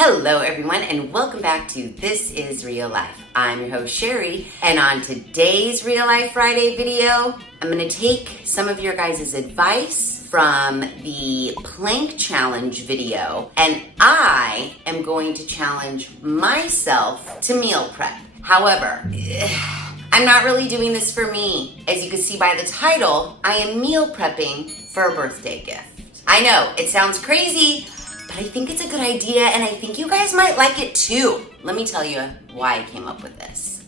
Hello everyone and welcome back to This Is Real Life. I'm your host Sheri, and on today's Real Life Friday video, I'm going to take some of your guys' advice from the plank challenge video, and I am going to challenge myself to meal prep. However, I'm not really doing this for me. As you can see by the title, I am meal prepping for a birthday gift. I know, it sounds crazy, but I think it's a good idea and I think you guys might like it too. Let me tell you why I came up with this.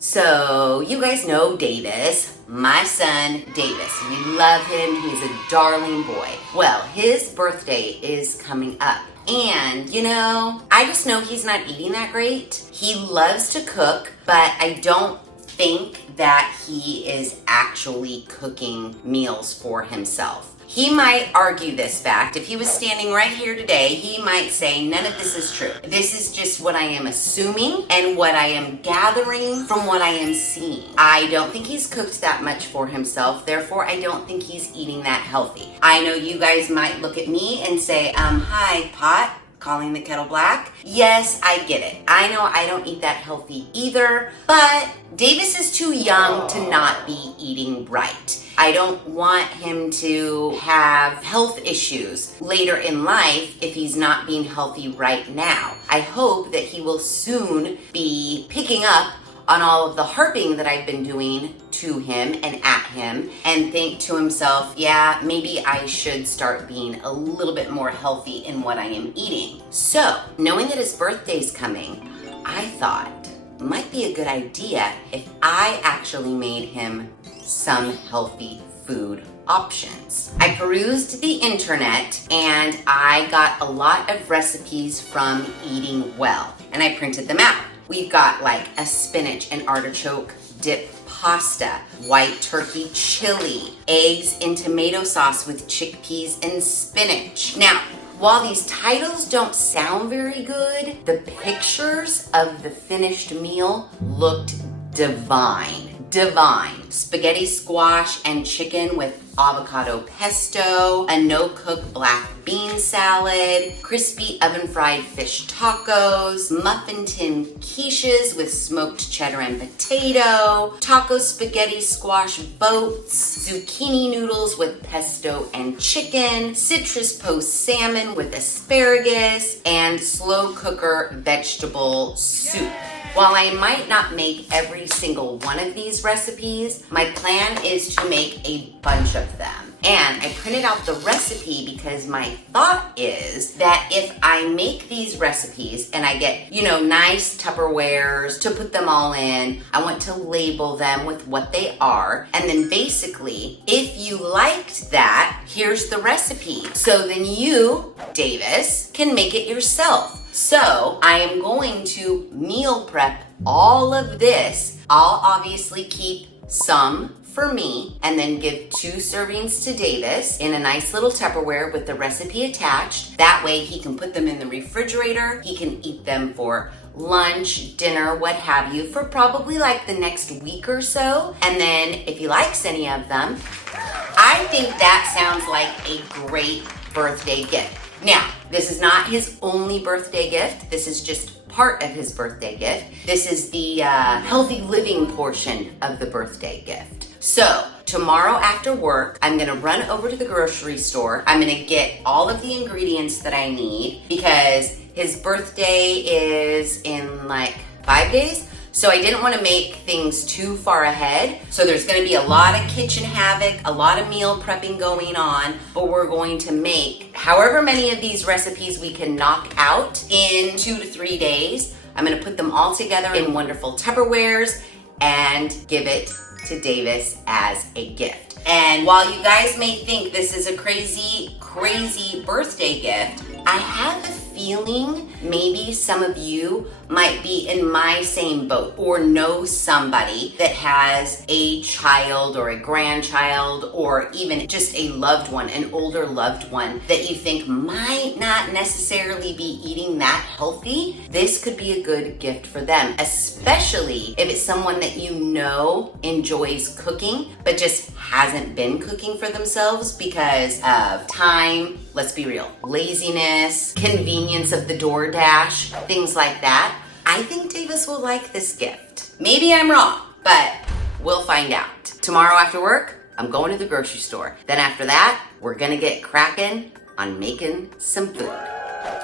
So, you guys know Davis, my son Davis. We love him, he's a darling boy. Well, his birthday is coming up. And, you know, I just know he's not eating that great. He loves to cook, but I don't think that he is actually cooking meals for himself. He might argue this fact. If he was standing right here today, he might say none of this is true. This is just what I am assuming and what I am gathering from what I am seeing. I don't think he's cooked that much for himself, therefore I don't think he's eating that healthy. I know you guys might look at me and say, hi, pot. Calling the kettle black. Yes, I get it. I know I don't eat that healthy either, but Davis is too young to not be eating right. I don't want him to have health issues later in life if he's not being healthy right now. I hope that he will soon be picking up on all of the harping that I've been doing to him and at him and think to himself, yeah, maybe I should start being a little bit more healthy in what I am eating. So, knowing that his birthday's coming, I thought it might be a good idea if I actually made him some healthy food options. I perused the internet and I got a lot of recipes from Eating Well, and I printed them out. We've got like a spinach and artichoke dip pasta, white turkey chili, eggs in tomato sauce with chickpeas and spinach. Now, while these titles don't sound very good, the pictures of the finished meal looked divine. Divine. Spaghetti squash and chicken with avocado pesto, a no-cook black bean salad, crispy oven-fried fish tacos, muffin tin quiches with smoked cheddar and potato, taco spaghetti squash boats, zucchini noodles with pesto and chicken, citrus post salmon with asparagus, and slow cooker vegetable soup. While I might not make every single one of these recipes, my plan is to make a bunch of them. And I printed out the recipe because my thought is that if I make these recipes and I get, nice Tupperwares to put them all in, I want to label them with what they are. And then basically, if you liked that, here's the recipe. So then you, Davis, can make it yourself. So I am going to meal prep all of this. I'll obviously keep some for me and then give 2 servings to Davis in a nice little Tupperware with the recipe attached. That way he can put them in the refrigerator. He can eat them for lunch, dinner, what have you, for probably like the next week or so. And then if he likes any of them, I think that sounds like a great birthday gift. Now, this is not his only birthday gift. This is just part of his birthday gift. This is the healthy living portion of the birthday gift. So, tomorrow after work, I'm gonna run over to the grocery store. I'm gonna get all of the ingredients that I need because his birthday is in like 5 days. So I didn't want to make things too far ahead. So there's going to be a lot of kitchen havoc, a lot of meal prepping going on, but we're going to make however many of these recipes we can knock out in 2 to 3 days. I'm going to put them all together in wonderful Tupperwares and give it to Davis as a gift. And while you guys may think this is a crazy birthday gift, I have a feeling maybe some of you might be in my same boat or know somebody that has a child or a grandchild or even just a loved one, an older loved one that you think might not necessarily be eating that healthy. This could be a good gift for them, especially if it's someone that you know enjoys cooking but just hasn't been cooking for themselves because of time, let's be real, laziness, convenience of the DoorDash, things like that. I think Davis will like this gift. Maybe I'm wrong, but we'll find out. Tomorrow after work, I'm going to the grocery store. Then after that, we're gonna get cracking on making some food.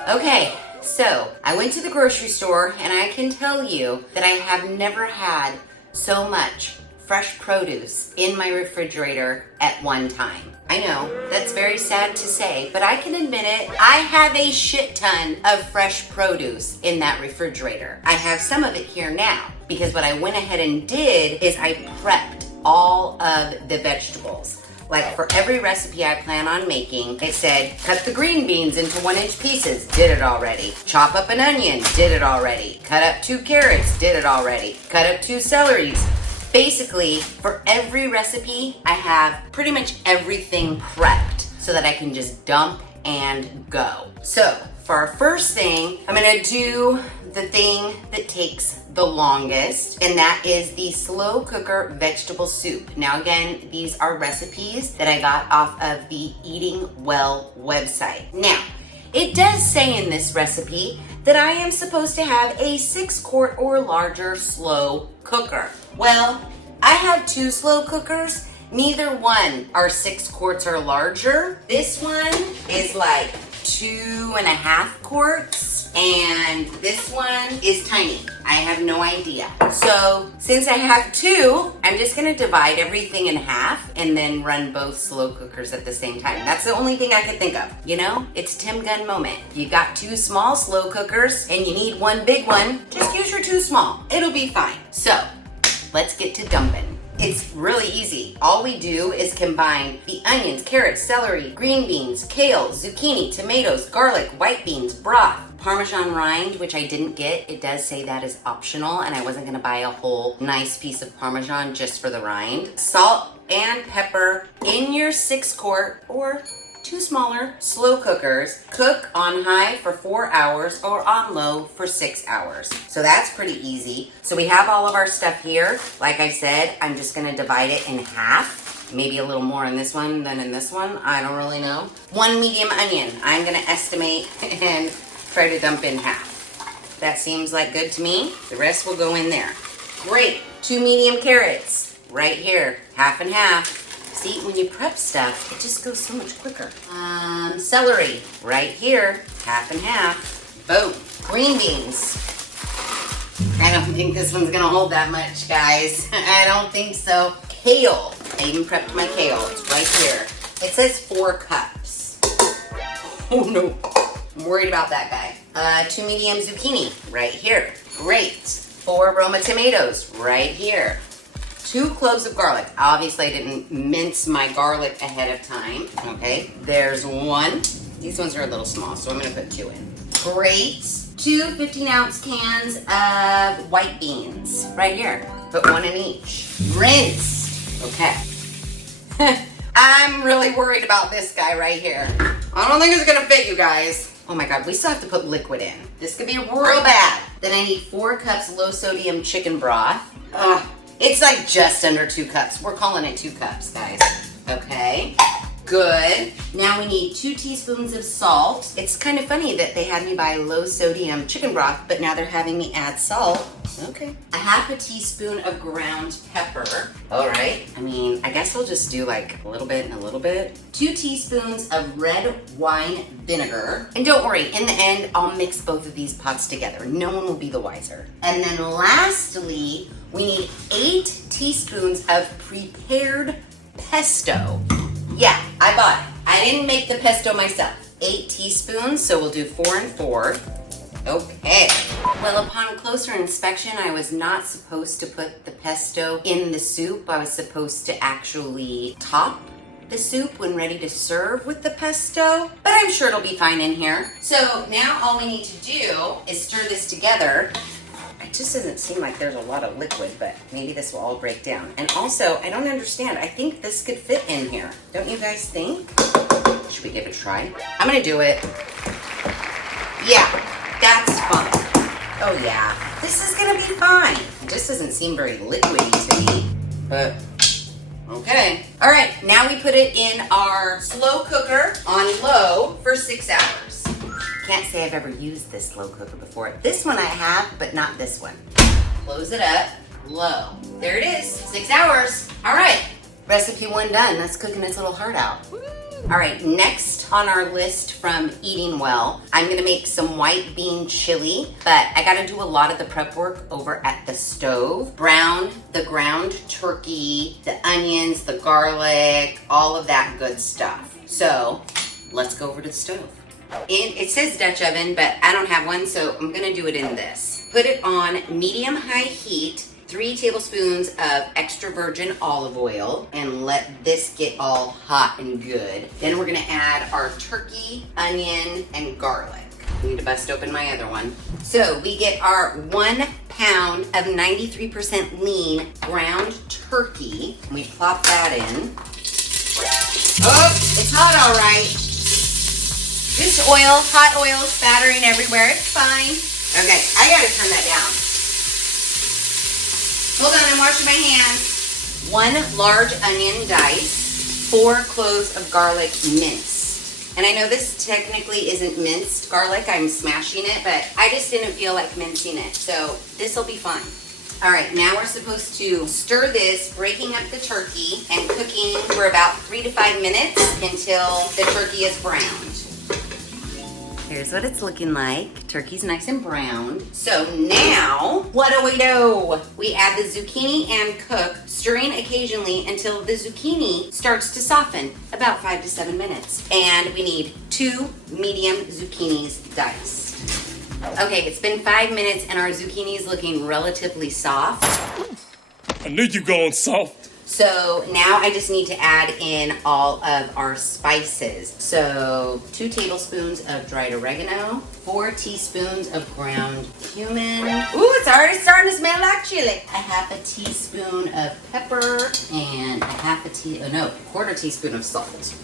Okay, so I went to the grocery store and I can tell you that I have never had so much fresh produce in my refrigerator at one time. I know, that's very sad to say, but I can admit it. I have a shit ton of fresh produce in that refrigerator. I have some of it here now because what I went ahead and did is I prepped all of the vegetables. Like for every recipe I plan on making, it said, cut the green beans into 1-inch pieces, did it already. Chop up an onion, did it already. Cut up 2 carrots, did it already. Cut up 2 celeries. Basically, for every recipe, I have pretty much everything prepped so that I can just dump and go. So, for our first thing, I'm gonna do the thing that takes the longest, and that is the slow cooker vegetable soup. Now again, these are recipes that I got off of the Eating Well website. Now, it does say in this recipe that I am supposed to have a 6-quart or larger slow cooker. Well, I have 2 slow cookers. Neither one are 6 quarts or larger. This one is like 2.5 quarts, and this one is tiny. I have no idea. So since I have 2, I'm just gonna divide everything in half and then run both slow cookers at the same time. That's the only thing I could think of. You know, it's Tim Gunn moment. You got 2 small slow cookers and you need 1 big one, just use your 2 small. It'll be fine. So let's get to dumping. It's really easy. All we do is combine the onions, carrots, celery, green beans, kale, zucchini, tomatoes, garlic, white beans, broth, Parmesan rind, which I didn't get. It does say that is optional, and I wasn't gonna buy a whole nice piece of Parmesan just for the rind. Salt and pepper in your 6-quart or 2 smaller slow cookers. Cook on high for 4 hours or on low for 6 hours. So that's pretty easy. So we have all of our stuff here. Like I said, I'm just gonna divide it in half. Maybe a little more in this one than in this one. I don't really know. 1 medium onion. I'm gonna estimate and try to dump in half. That seems like good to me. The rest will go in there. Great. 2 medium carrots right here, half and half. See, when you prep stuff, it just goes so much quicker. Celery, right here, half and half. Boom. Green beans. I don't think this one's gonna hold that much, guys. I don't think so. Kale. I even prepped my kale. It's right here. It says 4 cups. Oh no. I'm worried about that guy. 2 medium zucchini, right here. Great. 4 Roma tomatoes, right here. 2 cloves of garlic. Obviously, I didn't mince my garlic ahead of time. Okay, there's 1. These ones are a little small, so I'm gonna put 2 in. Great. 2 15-ounce cans of white beans, right here. Put 1 in each. Rinse. Okay. I'm really worried about this guy right here. I don't think it's gonna fit, you guys. Oh my God, we still have to put liquid in. This could be real bad. Then I need 4 cups low sodium chicken broth. It's like just under 2 cups. We're calling it 2 cups, guys. Okay, good. Now we need 2 teaspoons of salt. It's kind of funny that they had me buy low sodium chicken broth, but now they're having me add salt. Okay. A half a teaspoon of ground pepper. All right. I mean, I guess I'll just do like a little bit and a little bit. 2 teaspoons of red wine vinegar. And don't worry, in the end, I'll mix both of these pots together. No one will be the wiser. And then lastly, we need 8 teaspoons of prepared pesto. Yeah, I bought it. I didn't make the pesto myself. 8 teaspoons, so we'll do 4 and 4. Okay. Well, upon closer inspection, I was not supposed to put the pesto in the soup. I was supposed to actually top the soup when ready to serve with the pesto, but I'm sure it'll be fine in here. So now all we need to do is stir this together. It just doesn't seem like there's a lot of liquid, but maybe this will all break down. And also, I don't understand. I think this could fit in here. Don't you guys think? Should we give it a try? I'm gonna do it. Yeah, that's fine. Oh yeah, this is gonna be fine. It just doesn't seem very liquidy to me, but okay. All right, now we put it in our slow cooker on low for 6 hours. Can't say I've ever used this slow cooker before. This one I have, but not this one. Close it up, low. There it is, 6 hours. All right, recipe 1 done. That's cooking its little heart out. All right, next on our list from Eating Well, I'm gonna make some white bean chili, but I gotta do a lot of the prep work over at the stove. Brown the ground turkey, the onions, the garlic, all of that good stuff. So let's go over to the stove. It says Dutch oven, but I don't have one, so I'm gonna do it in this. Put it on medium-high heat, 3 tablespoons of extra virgin olive oil, and let this get all hot and good. Then we're gonna add our turkey, onion, and garlic. I need to bust open my other one. So we get our 1 pound of 93% lean ground turkey. And we plop that in. Oh, it's hot all right. This oil, hot oil, spattering everywhere. It's fine. Okay, I gotta turn that down. Hold on, I'm washing my hands. 1 large onion diced, 4 cloves of garlic minced. And I know this technically isn't minced garlic, I'm smashing it, but I just didn't feel like mincing it, so this will be fine. All right, now we're supposed to stir this, breaking up the turkey and cooking for about 3 to 5 minutes until the turkey is browned. Here's what it's looking like. Turkey's nice and brown. So now, what do? We add the zucchini and cook, stirring occasionally until the zucchini starts to soften, about 5 to 7 minutes. And we need 2 medium zucchinis diced. Okay, it's been 5 minutes and our zucchini is looking relatively soft. I knew you going soft. So now I just need to add in all of our spices. So 2 tablespoons of dried oregano, 4 teaspoons of ground cumin. Ooh, it's already starting to smell like chili. A half a teaspoon of pepper and a quarter teaspoon of salt.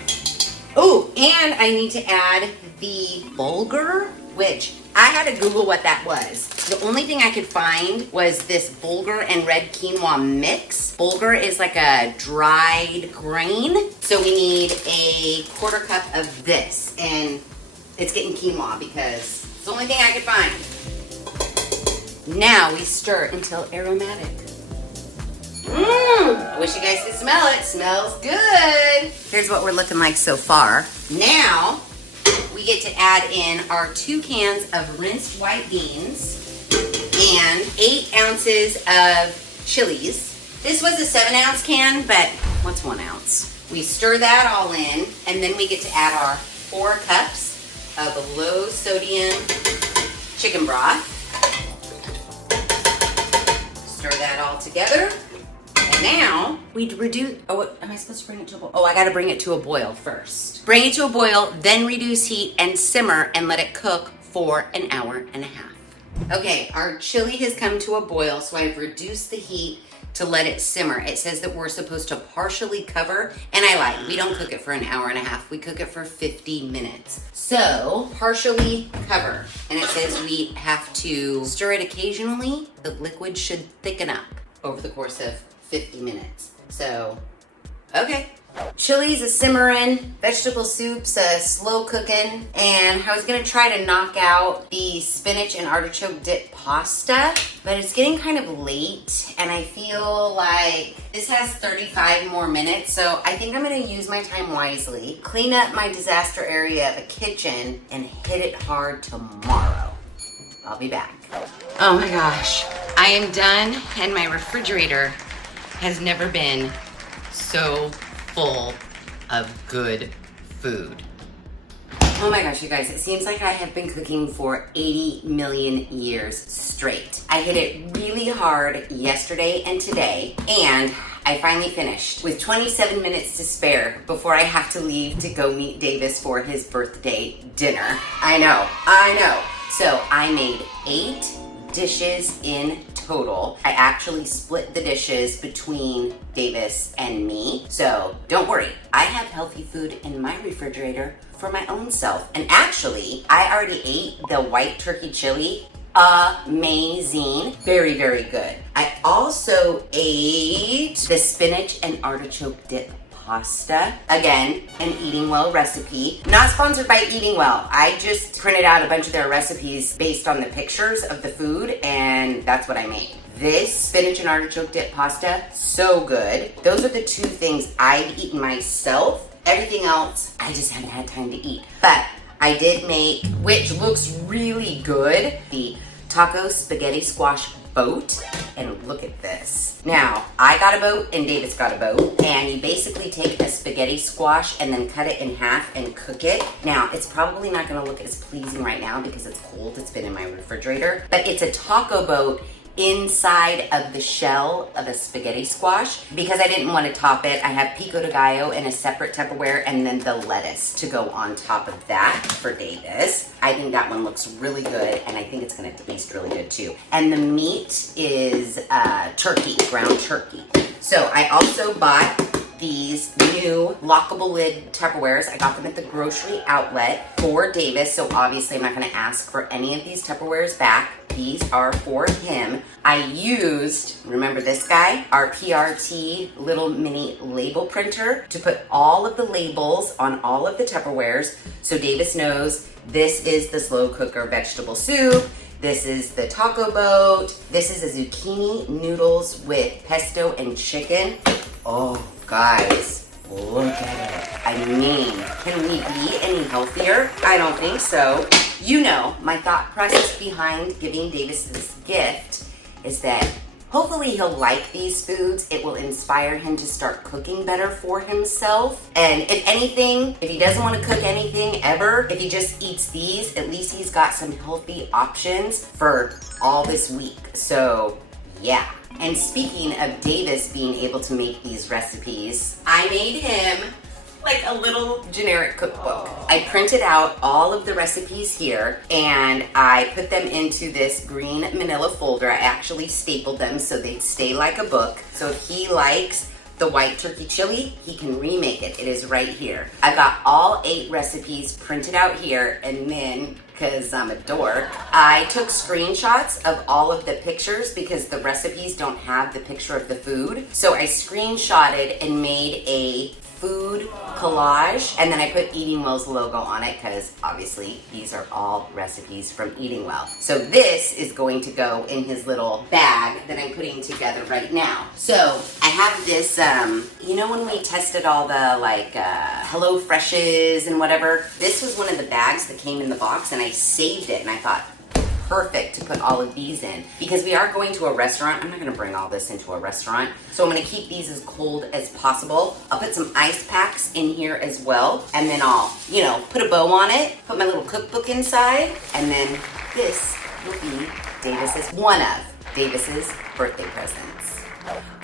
Oh, and I need to add the bulgur, which I had to Google what that was. The only thing I could find was this bulgur and red quinoa mix. Bulgur is like a dried grain. So we need a quarter cup of this. And it's getting quinoa because it's the only thing I could find. Now we stir until aromatic. I wish you guys could smell it. Smells good. Here's what we're looking like so far. Now, we get to add in our 2 cans of rinsed white beans and 8 ounces of chilies. This was a 7-ounce can, but what's 1 ounce? We stir that all in, and then we get to add our 4 cups of low sodium chicken broth. Stir that all together. And now we reduce, am I supposed to bring it to a boil? Oh, I gotta bring it to a boil first. Bring it to a boil, then reduce heat and simmer and let it cook for 1.5 hours. Okay, our chili has come to a boil, so I've reduced the heat to let it simmer. It says that we're supposed to partially cover, and I lied. We don't cook it for 1.5 hours. We cook it for 50 minutes. So, partially cover. And it says we have to stir it occasionally. The liquid should thicken up over the course of 50 minutes. So, okay. Chili's a simmering, vegetable soup's a slow cooking, and I was gonna try to knock out the spinach and artichoke dip pasta, but it's getting kind of late, and I feel like this has 35 more minutes, so I think I'm gonna use my time wisely, clean up my disaster area of a kitchen, and hit it hard tomorrow. I'll be back. Oh my gosh, I am done, and my refrigerator has never been so full of good food. Oh my gosh, you guys, it seems like I have been cooking for 80 million years straight. I hit it really hard yesterday and today, and I finally finished with 27 minutes to spare before I have to leave to go meet Davis for his birthday dinner. I know. So I made 8 dishes in total. I actually split the dishes between Davis and me. So don't worry, I have healthy food in my refrigerator for my own self. And actually, I already ate the white turkey chili. Amazing. Very, very good. I also ate the spinach and artichoke dip pasta. Again, an Eating Well recipe. Not sponsored by Eating Well. I just printed out a bunch of their recipes based on the pictures of the food, and that's what I made. This spinach and artichoke dip pasta, so good. Those are the 2 things I've eaten myself. Everything else, I just haven't had time to eat. But I did make, which looks really good, the taco spaghetti squash boat. And look at this. Now, I got a boat and Davis got a boat. And you basically take a spaghetti squash and then cut it in half and cook it. Now, it's probably not gonna look as pleasing right now because it's cold. It's been in my refrigerator. But it's a taco boat inside of the shell of a spaghetti squash. Because I didn't want to top it, I have pico de gallo in a separate Tupperware and then the lettuce to go on top of that for Davis. I think that one looks really good and I think it's going to taste really good too. And the meat is turkey, ground turkey. So I also bought these new lockable lid Tupperwares. I got them at the grocery outlet for Davis, so obviously I'm not going to ask for any of these Tupperwares back. These are for him. I used, remember this guy, our PRT little mini label printer to put all of the labels on all of the Tupperwares so Davis knows this is the slow cooker vegetable soup, this is the taco boat, this is a zucchini noodles with pesto and chicken. Oh, guys, look at it. I mean, can we be any healthier? I don't think so. You know, my thought process behind giving Davis this gift is that hopefully he'll like these foods. It will inspire him to start cooking better for himself. And if anything, if he doesn't want to cook anything ever, if he just eats these, at least he's got some healthy options for all this week. So, yeah. And speaking of Davis being able to make these recipes, I made him like a little generic cookbook. I printed out all of the recipes here and I put them into this green manila folder. I actually stapled them so they'd stay like a book. So if he likes the white turkey chili, he can remake it. It is right here. I got all 8 recipes printed out here, and then, because I'm a dork, I took screenshots of all of the pictures because the recipes don't have the picture of the food. So I screenshotted and made a food collage, and then I put Eating Well's logo on it because obviously these are all recipes from Eating Well. So this is going to go in his little bag that I'm putting together right now. So I have this, you know when we tested all the Hello Freshes and whatever, this was one of the bags that came in the box and I saved it and I thought, perfect to put all of these in because we are going to a restaurant. I'm not going to bring all this into a restaurant, so I'm going to keep these as cold as possible. I'll put some ice packs in here as well, and then I'll, put a bow on it, put my little cookbook inside, and then this will be one of Davis's birthday presents.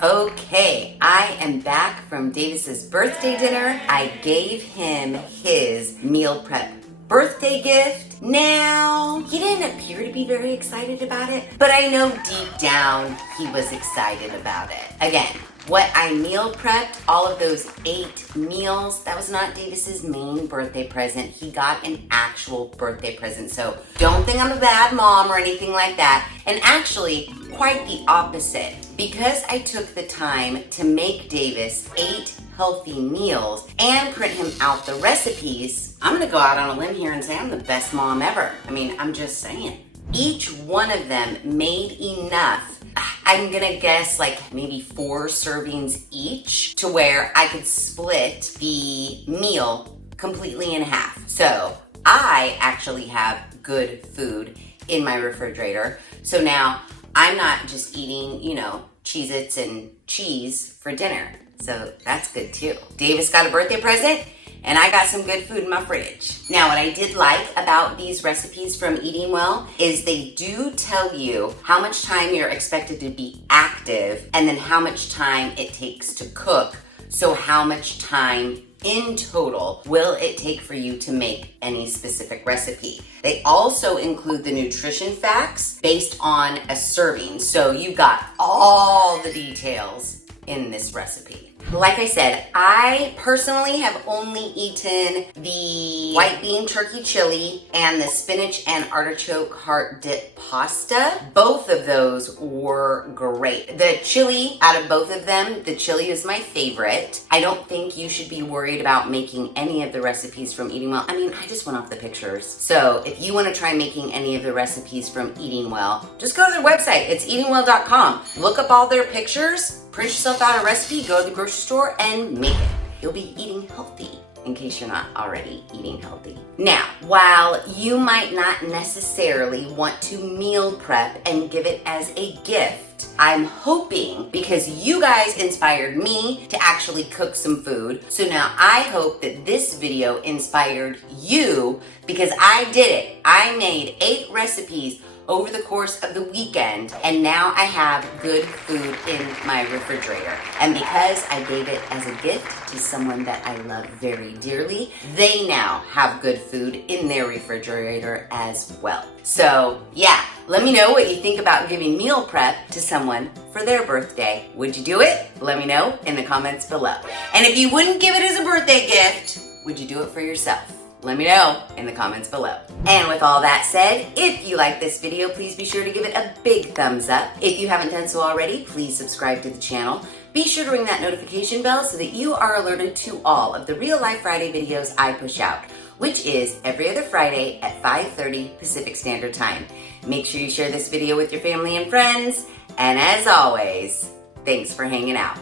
Okay, I am back from Davis's birthday dinner. I gave him his meal prep birthday gift. Now, he didn't appear to be very excited about it, but I know deep down he was excited about it. Again, what I meal prepped, all of those 8 meals, that was not Davis's main birthday present. He got an actual birthday present, so don't think I'm a bad mom or anything like that. And actually, quite the opposite. Because I took the time to make Davis 8 healthy meals and print him out the recipes, I'm gonna go out on a limb here and say I'm the best mom ever. I mean, I'm just saying. Each one of them made enough, I'm gonna guess maybe 4 servings each, to where I could split the meal completely in half. So I actually have good food in my refrigerator. So now I'm not just eating, Cheez-Its and cheese for dinner. So that's good too. Davis got a birthday present and I got some good food in my fridge. Now, what I did like about these recipes from Eating Well is they do tell you how much time you're expected to be active and then how much time it takes to cook. So how much time in total will it take for you to make any specific recipe? They also include the nutrition facts based on a serving. So you got all the details in this recipe. Like I said, I personally have only eaten the white bean turkey chili and the spinach and artichoke heart dip pasta. Both of those were great. The chili, out of both of them, the chili is my favorite. I don't think you should be worried about making any of the recipes from Eating Well. I mean, I just went off the pictures. So if you want to try making any of the recipes from Eating Well, just go to their website. It's eatingwell.com. Look up all their pictures. Print yourself out a recipe, go to the grocery store, and make it. You'll be eating healthy, in case you're not already eating healthy. Now, while you might not necessarily want to meal prep and give it as a gift, I'm hoping, because you guys inspired me to actually cook some food, so now I hope that this video inspired you, because I did it. I made 8 recipes over the course of the weekend, and now I have good food in my refrigerator. And because I gave it as a gift to someone that I love very dearly, they now have good food in their refrigerator as well. So yeah, let me know what you think about giving meal prep to someone for their birthday. Would you do it? Let me know in the comments below. And if you wouldn't give it as a birthday gift, would you do it for yourself? Let me know in the comments below. And with all that said, if you like this video, please be sure to give it a big thumbs up. If you haven't done so already, please subscribe to the channel. Be sure to ring that notification bell so that you are alerted to all of the Real Life Friday videos I push out, which is every other Friday at 5:30 Pacific Standard Time. Make sure you share this video with your family and friends. And as always, thanks for hanging out.